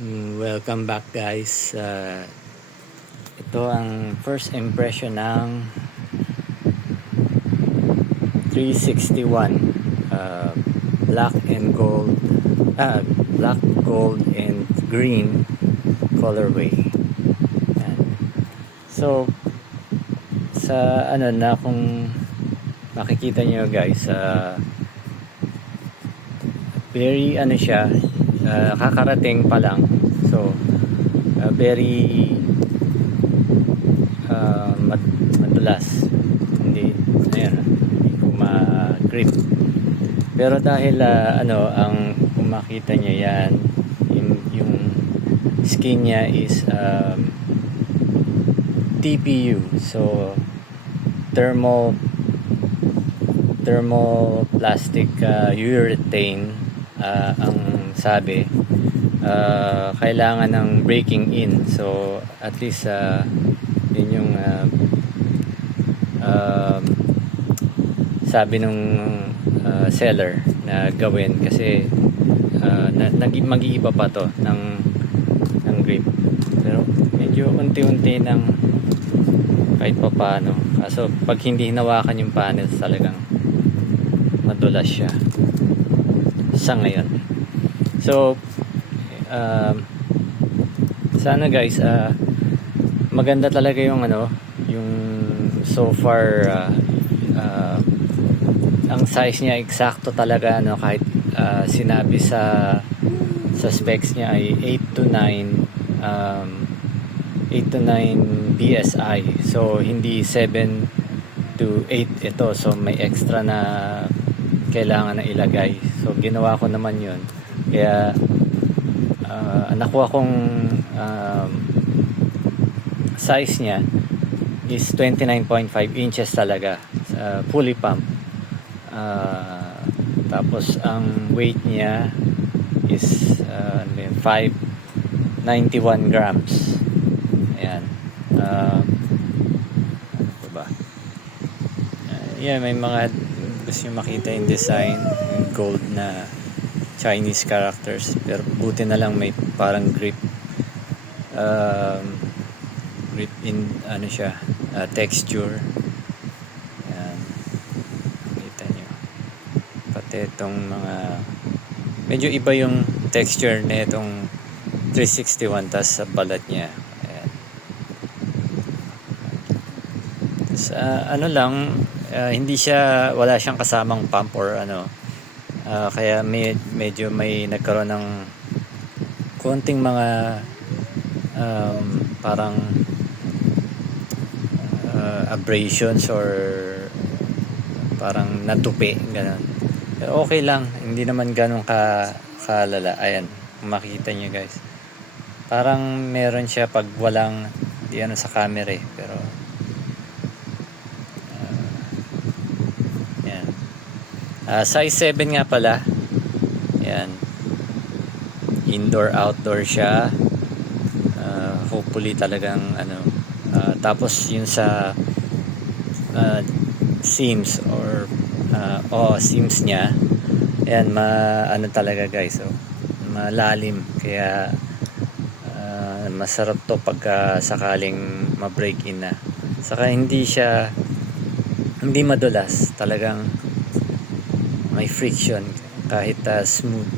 Welcome back guys. Ito ang first impression ng 361 black and gold black, gold and green colorway. Yan. So sa na kung makikita nyo guys, very siya, kakarating pa lang, so very madulas, hindi ko ma-grip, pero dahil ang kung makita nyo yan, yung skin nya is TPU, so thermoplastic urethane ang sabi. Kailangan ng breaking in, so at least yun yung sabi nung seller na gawin, kasi mag-iiba pa to ng grip, pero medyo unti-unti ng kahit pa paano. Kaso pag hindi hinawakan yung panels, talagang madulas siya sa ngayon. So sana guys, maganda talaga yung yung so far, ang size niya eksakto talaga, kahit sinabi sa specs niya ay 8 to 9 PSI, so hindi 7 to 8 ito, so may extra na kailangan na ilagay. So ginawa ko naman yun, kaya nakuha kong size niya is 29.5 inches talaga, fully pump. Tapos ang weight niya is 591 grams. Ayan. Ano ba? May mga gusto nyo makita yung design, yung gold na Chinese characters, pero buti na lang may parang grip in siya, texture. Ayan, kita nyo pati itong mga medyo iba yung texture na itong 361, tas sa balat niya. Ayan. Tas, hindi siya, wala siyang kasamang pump or kaya medyo may nagkaroon ng konting mga parang abrasions or parang natupi, ganun. Pero okay lang, hindi naman ganun kalala. Ayan, makikita nyo guys, parang meron siya pag walang di sa camera pero yan. Size 7 nga pala. Yan, indoor outdoor siya. Hopefully talagang tapos yun sa seams or seams niya, ayan, talaga guys, malalim, kaya masarap to pagka sakaling ma-break in na. Saka hindi madulas, talagang may friction kahit smooth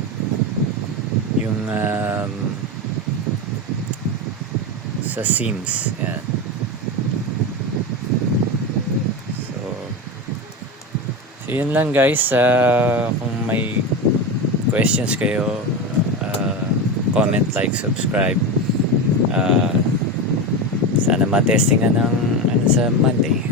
yung sa seams. Yan. So yun lang guys. Kung may questions kayo, comment, like, subscribe. Sana matestingan ng sa Monday.